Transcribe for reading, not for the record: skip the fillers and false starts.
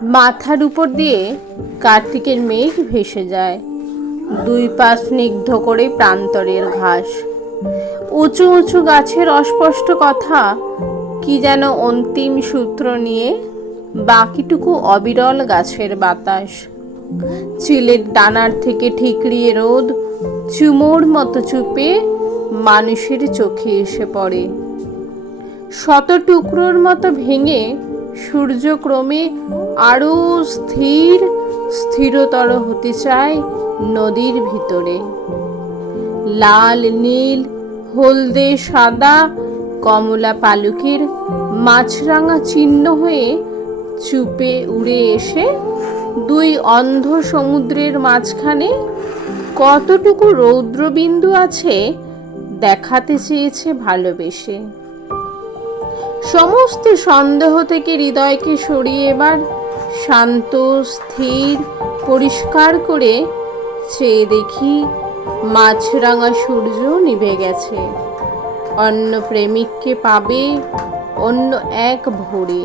মাথার উপর দিয়ে কার্তিকের মেঘ ভেসে যায়, দুই পা স্নিগ্ধ করে প্রান্তরের ঘাস। উঁচু উঁচু গাছের অস্পষ্ট কথা কি যেন অন্তিম সূত্র নিয়ে, বাকিটুকু অবিরল গাছের বাতাস। চিলের ডানার থেকে ঠিকরিয়ে রোদ চুমোর মতো চুপে মানুষের চোখে এসে পড়ে। শত টুকরোর মতো ভেঙে সূর্য ক্রমে আরো স্থিরতর হতে চায় নদীর ভিতরে। লাল, নীল, হলদে, সাদা, কমলা পালকের মাছরাঙা চিহ্ন হয়ে চুপে উড়ে এসে দুই অন্ধ সমুদ্রের মাঝখানে কতটুকু রৌদ্রবিন্দু আছে দেখাতে চেয়েছে ভালোবেসে। সমস্ত সন্দেহ থেকে হৃদয়কে সরিয়ে এবার শান্ত, স্থির, পরিষ্কার করে চেয়ে দেখি মাছরাঙা সূর্য নিভে গেছে। অন্য প্রেমিককে পাবে অন্য এক ভোরে।